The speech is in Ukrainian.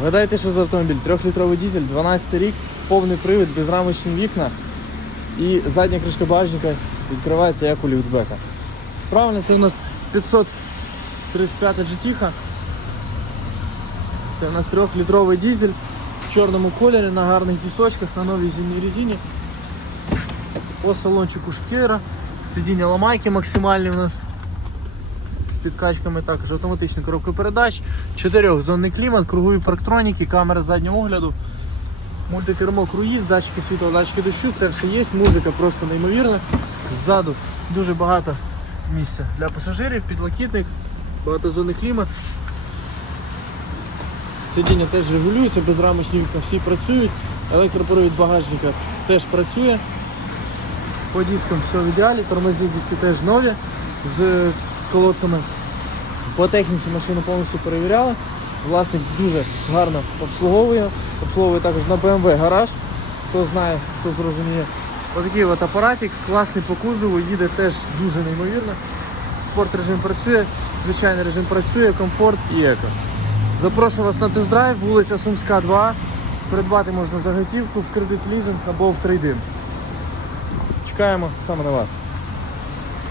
Вгадайте, що за автомобіль? Трьохлітровий дизель, 12 рік, повний привід, безрамочні вікна і задня кришка багажника відкривається як у ліфтбека. Правильно, це у нас 535 GT. Це у нас трьохлітровий дизель в чорному кольорі на гарних дісочках на новій зимній резині. По салончику шкіра, сидіння ламайки максимальні у нас підкачками також автоматична коробка передач, чотирьохзонний клімат, кругові парктроніки, камера заднього огляду, мультикермо круїз, датчики світла, датчики дощу, це все є, музика просто неймовірна. Ззаду дуже багато місця для пасажирів, підлокітник, багатозонний клімат. Сидіння теж регулюється, безрамочні вікна всі працюють, електропровід багажника теж працює. По дискам все в ідеалі, тормозні диски теж нові з колодками. По техніці машину повністю перевіряли. Власник дуже гарно обслуговує. Обслуговує також на BMW гараж. Хто знає, хто зрозуміє. Отакий от апаратик, класний по кузову, їде теж дуже неймовірно. Спорт режим працює, звичайний режим працює, комфорт і еко. Запрошую вас на тест-драйв, вулиця Сумська, 2. Придбати можна за готівку в кредит лізинг або в трейдинг. Чекаємо саме на вас.